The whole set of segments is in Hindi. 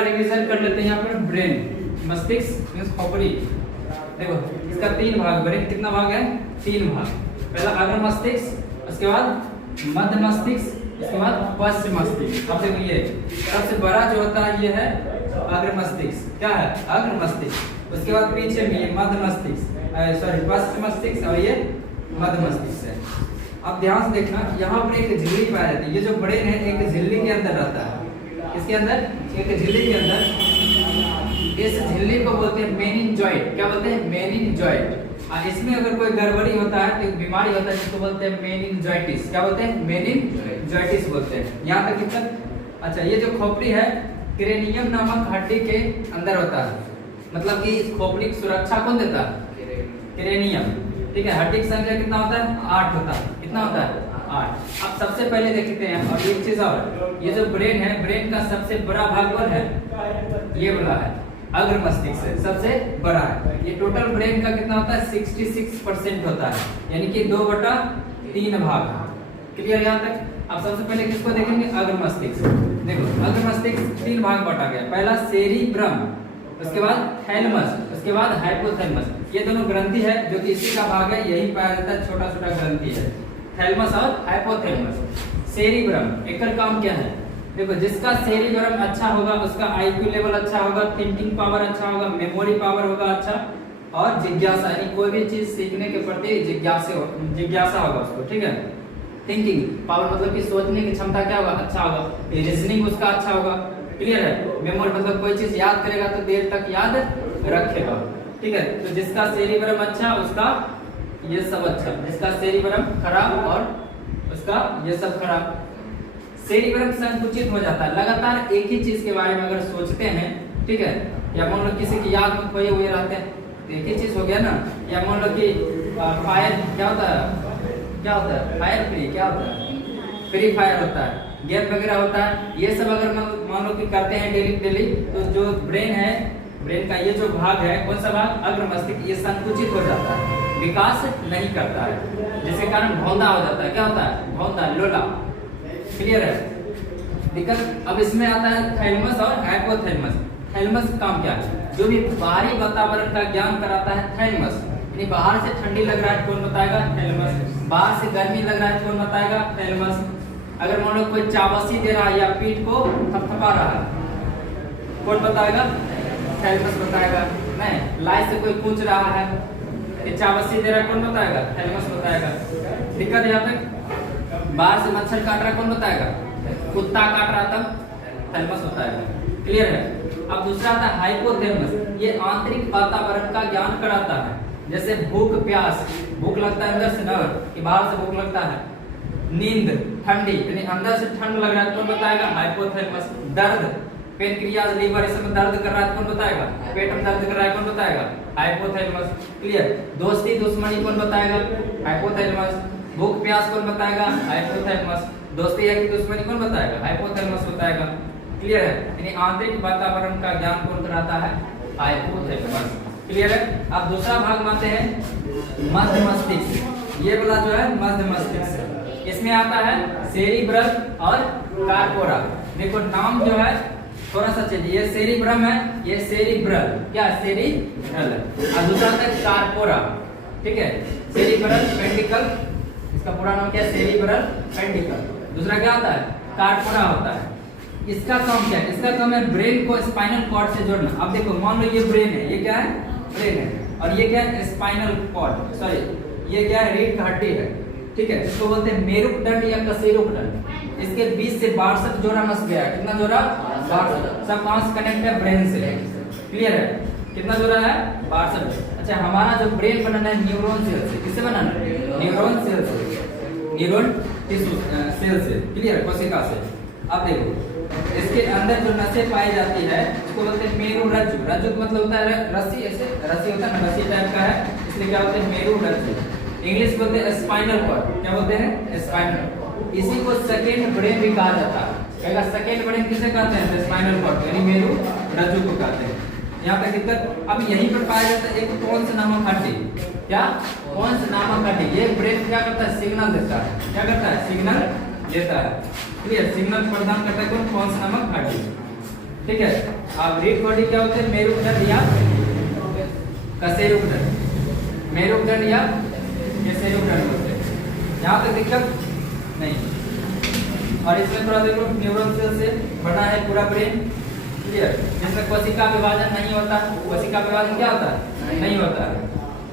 रिवीजन कर लेते हैं यहाँ पर। ब्रेन, मस्तिष्क मींस खोपड़ी। देखो इसका 3 भाग, ब्रेन कितना भाग है? 3 भाग। पहला अग्र मस्तिष्क, उसके बाद मध्य मस्तिष्क, उसके बाद पश्च मस्तिष्क। अब देखो ये सबसे बड़ा जो होता है ये है अग्र मस्तिष्क। क्या है? अग्र मस्तिष्क। उसके बाद पीछे में ये मध्य मस्तिष्क, सॉरी पश्च मस्तिष्क, और ये मध्य मस्तिष्क है। अब ध्यान से देखना, यहाँ पर एक झिल्ली पाई जाती है। ये जो ब्रेन है एक झिल्ली के अंदर रहता है। इसके अंदर एक झिल्ली के अंदर, इस झिल्ली को बोलते हैं मेनिंजॉइड। क्या बोलते हैं? मेनिंजॉइड। इसमें अगर कोई गड़बड़ी होता है तो बीमारी होता है जिसको बोलते हैं मेनिंजाइटिस। क्या बोलते हैं? मेनिंजाइटिस बोलते हैं। यहाँ तक कितना? अच्छा, ये जो खोपड़ी है क्रेनियम नामक हड्डी के अंदर होता है। मतलब कि इस खोपड़ी की सुरक्षा कौन देता है? क्रेनियम। ठीक है, हड्डी की संख्या कितना होता है? 8 होता है। कितना होता है? 8। अब सबसे पहले देखते हैं, और एक चीज और, ये जो ब्रेन है, ब्रेन का सबसे बड़ा भाग कौन है? ये वाला है, अग्र मस्तिष्क से सबसे बड़ा है। ये टोटल ब्रेन का कितना होता है? 66% होता है, यानी कि 2/3 भाग। क्लियर यहाँ तक? अब सबसे पहले किसको देखेंगे? अग्र मस्तिष्क। देखो अग्र मस्तिष्क 3 भाग बांटा गया। पहला सेरिब्रम, उसके बाद थैलेमस, उसके बाद हाइपोथैलेमस। ये दोनों ग्रंथि है जो कि इसी का भाग है, यही पाया जाता है, छोटा छोटा ग्रंथि है, थैलेमस और हाइपोथैलेमस। सेरिब्रम एकल काम क्या है? देखो जिसका सेरिब्रम अच्छा होगा उसका आईक्यू लेवल अच्छा होगा, थिंकिंग पावर अच्छा होगा, मेमोरी पावर होगा अच्छा, और जिज्ञासा, यानी कोई भी चीज सीखने के प्रति जिज्ञासा होगा उसको। ठीक है, थिंकिंग पावर मतलब कि सोचने की क्षमता क्या होगा? अच्छा होगा। रीजनिंग उसका अच्छा होगा। क्लियर है? मेमोरी मतलब कोई चीज याद करेगा तो देर तक याद रखेगा। ठीक है, तो जिसका सेरिब्रम अच्छा उसका ये सब अच्छा, जिसका सेरिब्रम खराब और उसका ये सब खराब। सेरिब्रम संकुचित हो जाता है, लगातार एक ही चीज के बारे में अगर सोचते हैं, ठीक है, या मान लो किसी की याद में खोए हुए रहते हैं, एक ही चीज हो गया ना। या मान लो कि फायर क्या होता है? क्या होता है? फायर फ्री क्या होता है? फ्री फायर होता है, गेम वगैरह होता है। ये सब अगर मान लो कि करते हैं डेली, तो जो ब्रेन है, ब्रेन का ये जो भाग है, कौन सा भाग? अग्र मस्तिष्क, ये संकुचित हो जाता है, विकास नहीं करता है, जिसके कारण भौंदा हो जाता है। क्या होता है? भौंदा, लोला। क्लियर है? दिक्कत अब इसमें आता है थैलेमस और हाइपोथैलेमस। थैलेमस का काम क्या है? जो भी बाहरी वातावरण का ज्ञान कराता है थैलेमस, यानी बाहर से ठंडी लग रहा है कौन बताएगा? थैलेमस। बाहर से गर्मी लग रहा है कौन बताएगा? थैलेमस। अगर मान लो कोई चाबसी दे रहा है या पीठ को थपथपा रहा है, कौन बताएगा? थैलेमस बताएगा। नहीं, लाई से कोई पूछ रहा है, ये चाबसी दे रहा है, कौन बताएगा? थैलेमस बताएगा। दिक्कत यहाँ तक? बाहर से मच्छर काट रहा है, कौन बताएगा? कुत्ता काट रहा तब थैलेमस बताएगा। क्लियर है? अब दूसरा आता है हाइपोथैलेमस। ये आंतरिक वातावरण का ज्ञान कराता है, जैसे भूख प्यास, भूख लगता है अंदर से ना कि बाहर से भूख लगता है, नींद, ठंडी, यानी अंदर से ठंड लग रहा है, कौन बताएगा? हाइपोथैलेमस। दर्द, पेनक्रियाज, लीवर इस में दर्द कर रहा है, कौन बताएगा? पेट में दर्द कर रहा है, कौन बताएगा? हाइपोथैलेमस। क्लियर? दोस्ती दुश्मनी कौन बताएगा? हाइपोथैलेमस। भूख प्यास कौन बताएगा? हाइपोथैलेमस। दोस्ती या की दुश्मनी कौन बताएगा? हाइपोथैलेमस बताएगा। क्लियर है? यानी आंतरिक वातावरण का ज्ञान कौन कराता है? हाइपोथैलेमस। क्लियर है? अब दूसरा भाग मानते हैं मध्य मस्तिष्क। ये वाला जो है मध्य मस्तिष्क, इसमें आता है सेरिब्रल और कार्पोरा। देखो नाम जो है थोड़ा सा चलिए, ये सेरिब्रम है, ये सेरिब्रल, क्या सेरिब्रल है, और दूसरा आता है कार्पोरा। ठीक है, सेरिब्रल पेंडिकल, इसका पूरा नाम क्या है? सेरिब्रल पेंडिकल। दूसरा क्या आता है? कार्पोरा होता है। इसका काम क्या है? इसका काम है ब्रेन को स्पाइनल कॉर्ड से जोड़ना। अब देखो मान लो ये ब्रेन है, ये क्या है? ब्रेन है, और ये क्या है? स्पाइनल कॉर्ड, सॉरी ये क्या है? रीढ़ की हड्डी है। ठीक है, इसको बोलते हैं मेरुदंड या कशेरुकदंड। इसके बीच से 62 जोड़ा नस गया है। कितना जोड़ा? 62। सब कहां से कनेक्ट है? ब्रेन से। क्लियर है? कितना जोड़ा है? 62। अच्छा, हमारा जो ब्रेन बनाना है न्यूरॉन सेल से। किससे बनाना है? न्यूरॉन सेल से, न्यूरॉन टिश्यू सेल से। क्लियर? कोशिका से। अब देखो इसके अंदर जो नसें पाई जाती है उसको बोलते हैं मेरुरज्जु। रज्जु मतलब होता है रस्सी, ऐसे रस्सी होता है ना, रस्सी टाइप का है, इसलिए क्या बोलते हैं? मेरुरज्जु। इंग्लिश बोलते हैं स्पाइनल कॉर्ड। क्या बोलते हैं? स्पाइनल। इसी को सेकेंड ब्रेन भी कहा जाता है। कहेगा सेकेंड ब्रेन किसे कहते हैं? स्पाइनल कॉर्ड, यानी मेरुरज्जु को कहते हैं। यहाँ तक दिक्कत? अब यहीं पर पाया जाता है एक कौन सा नामक हड्डी? क्या? कौन सा नामक हड्डी? ये ब्रेन क्या करता है? सिग्नल देता है। क्या करता है? सिग्नल देता है। क्लियर? सिग्नल प्रदान करता है कौन सा नामक हड्डी? ठीक है। अब रीढ़ बॉडी क्या होते हैं, मेरुदंड या कशेरुकदंड, मेरुदंड या कशेरुकदंड होते हैं। यहाँ तक दिक्कत नहीं। और इसमें थोड़ा देखो न्यूरॉन सेल से बना है पूरा ब्रेन, क्लियर, जिसमें कोशिका विभाजन नहीं होता। कोशिका विभाजन क्या होता है, नहीं होता है।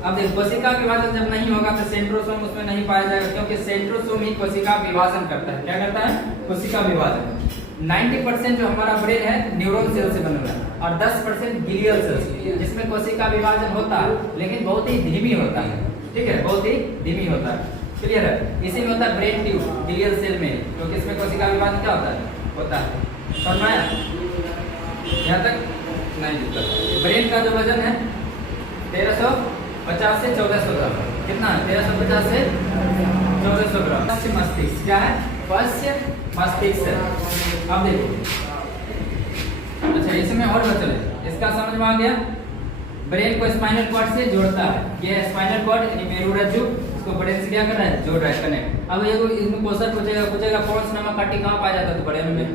अब देखो कोशिका विभाजन जब नहीं होगा तो सेंट्रोसोम उसमें नहीं पाया जाएगा, क्योंकि सेंट्रोसोम ही कोशिका विभाजन करता है। क्या करता है, कोशिका विभाजन। 90% जो हमारा ब्रेन है न्यूरॉन सेल से बना हुआ है और 10% ग्लियल सेल, जिसमें कोशिका विभाजन होता है लेकिन बहुत ही धीमी होता है। ठीक है, बहुत ही धीमी होता है, क्लियर है। इसी में होता है ब्रेन ट्यूब ग्लियल सेल में, क्योंकि इसमें कोशिका विभाजन क्या होता है। समझ में आया? यहाँ तक नहीं दिक्कत। ब्रेन का जो वजन है 1350 से 1400 ग्राम। कितना है, 1350 से 1400 ग्राम। पश्च मस्तिष्क क्या है, पश्च मस्तिष्क है। अब देखो, अच्छा इसमें और बचल है, इसका समझ में आ गया। ब्रेन को स्पाइनल कॉर्ड से जोड़ता है, ये स्पाइनल कॉर्ड यानी मेरुरज्जु, इसको ब्रेन से क्या कर रहा है, जोड़ रहा है, कनेक्ट। अब ये इसमें क्वेश्चन पूछेगा पॉन्स नामक हड्डी कहाँ पाया जाता है, तो ब्रेन में,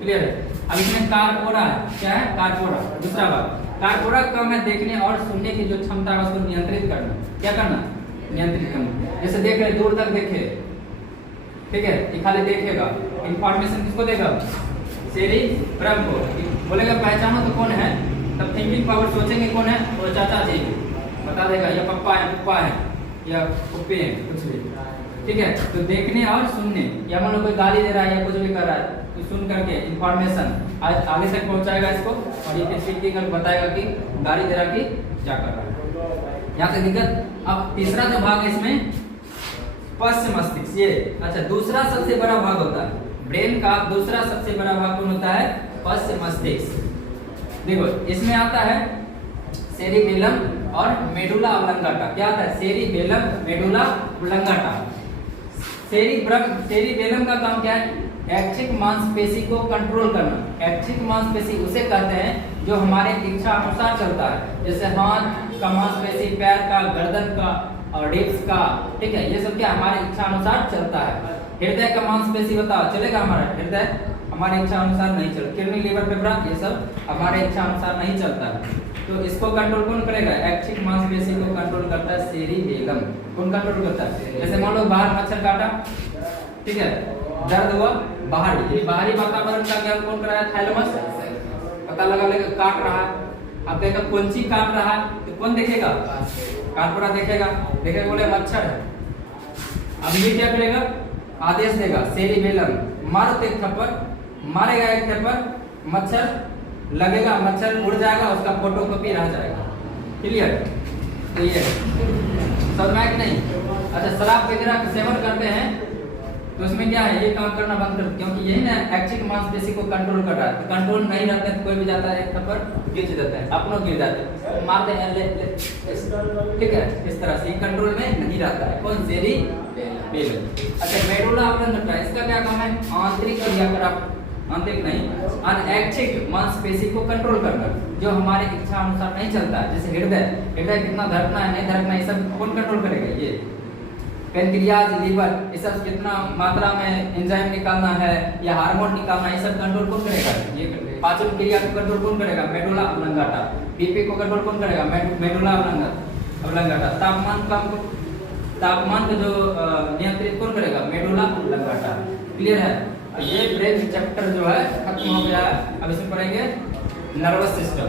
क्लियर है। अब इसमें कार्पोरा क्या है, कार्पोरा दूसरा भाग। कार्पोरा का मैं देखने और सुनने की जो क्षमता है उसको नियंत्रित करना। क्या करना, नियंत्रित करना। जैसे देख रहे, दूर तक देखे, ठीक है, ये खाली देखेगा, इंफॉर्मेशन किसको देगा, सेरिब्रम को। बोलेगा पहचानो तो कौन है, तब थिंकिंग पावर सोचेंगे कौन है, तो चाचा जी बता देगा, या पप्पा है, पप्पा है, या पप्पे हैं, कुछ भी। ठीक है, तो देखने और सुनने, या मान लो कोई गाली दे रहा है या कुछ भी कर रहा है तो सुन करके इंफॉर्मेशन आगे तक पहुंचाएगा इसको, और ये थिंकिंग करके बताएगा कि गाली दे रहा कि क्या कर रहा है। यहाँ से दिक्कत। अब तीसरा जो भाग है इसमें पश्च मस्तिष्क, ये अच्छा दूसरा सबसे बड़ा भाग होता है ब्रेन का। दूसरा सबसे बड़ा भाग कौन होता है, पश्च मस्तिष्क। देखो इसमें आता है सेरिबेलम और मेडुला ऑब्लंगाटा। क्या आता है, सेरिबेलम, मेडुला ऑब्लंगाटा। सेरिबेलम का काम क्या है, ऐच्छिक मांसपेशी को कंट्रोल करना। ऐच्छिक मांसपेशी उसे कहते हैं जो हमारे इच्छा अनुसार चलता है, जैसे हाथ का मांसपेशी, पैर का, गर्दन का और डिप्स का। ठीक है, ये सब क्या हमारे इच्छा अनुसार चलता है। हृदय का मांसपेशी बताओ, चलेगा हमारा हृदय, हमारे इच्छा अनुसार नहीं चलता। किडनी, लीवर, फेफड़ा, ये सब हमारे इच्छा अनुसार नहीं चलता है। तो इसको कंट्रोल कौन करेगा, ऐच्छिक मांसपेशी को कंट्रोल करता है सेरिबेलम। कौन कंट्रोल करता है, जैसे मान लो बाहर मच्छर काटा, ठीक है, दर्द हुआ, बाहरी वातावरण का ज्ञान कौन कराया, थैलेमस पता लगा लेगा, काट रहा है। अब देखा कौंची काट रहा है तो कौन देखेगा, कार्पोरा देखेगा, बोले मच्छर है। अब ये क्या करेगा, आदेश देगा, सेरिबेलम मारो एक थप्पड़, मारेगा एक थप्पड़, मच्छर लगेगा, मच्छर उड़ जाएगा, उसका फोटोकॉपी रह जाएगा। क्लियर, तो ये समझ में नहीं। अच्छा शराब वगैरह का सेवन करते हैं तो उसमें क्या है, ये काम करना बंद कर, क्योंकि यही ना ऐच्छिक मांसपेशी को कंट्रोल कर रहा है। तो कंट्रोल नहीं रहते हैं, कोई भी जाता है एक थप्पड़ गिर जाता है, अपनों गिर जाते हैं, मारते हैं, ठीक है, इस तरह से कंट्रोल में नहीं रहता है। कौन, सेरिबेलम। अच्छा मेडुला ऑब्लंगाटा, इसका क्या काम है, आंतरिक क्रियाकलाप, आंतरिक नहीं, अनैच्छिक मांसपेशी को कंट्रोल करना, जो हमारे इच्छा अनुसार नहीं चलता है। जैसे हृदय कितना धड़कना है, नहीं धड़कना, ये सब कौन कंट्रोल करेगा, ये पेनक्रियाज, लीवर, ये सब कितना मात्रा में एंजाइम निकालना है या हार्मोन निकालना, ये सब कंट्रोल कौन करेगा, ये पाचन क्रिया को कंट्रोल कौन करेगा, मेडुला ऑब्लंगाटा। बीपी को कंट्रोल कौन करेगा, मेडुला ऑब्लंगाटा। तापमान को जो नियंत्रित कौन करेगा, मेडुला ऑब्लंगाटा। क्लियर है, ये ब्रेन चैप्टर जो है खत्म हो गया है। अब इसमें पढ़ेंगे नर्वस सिस्टम।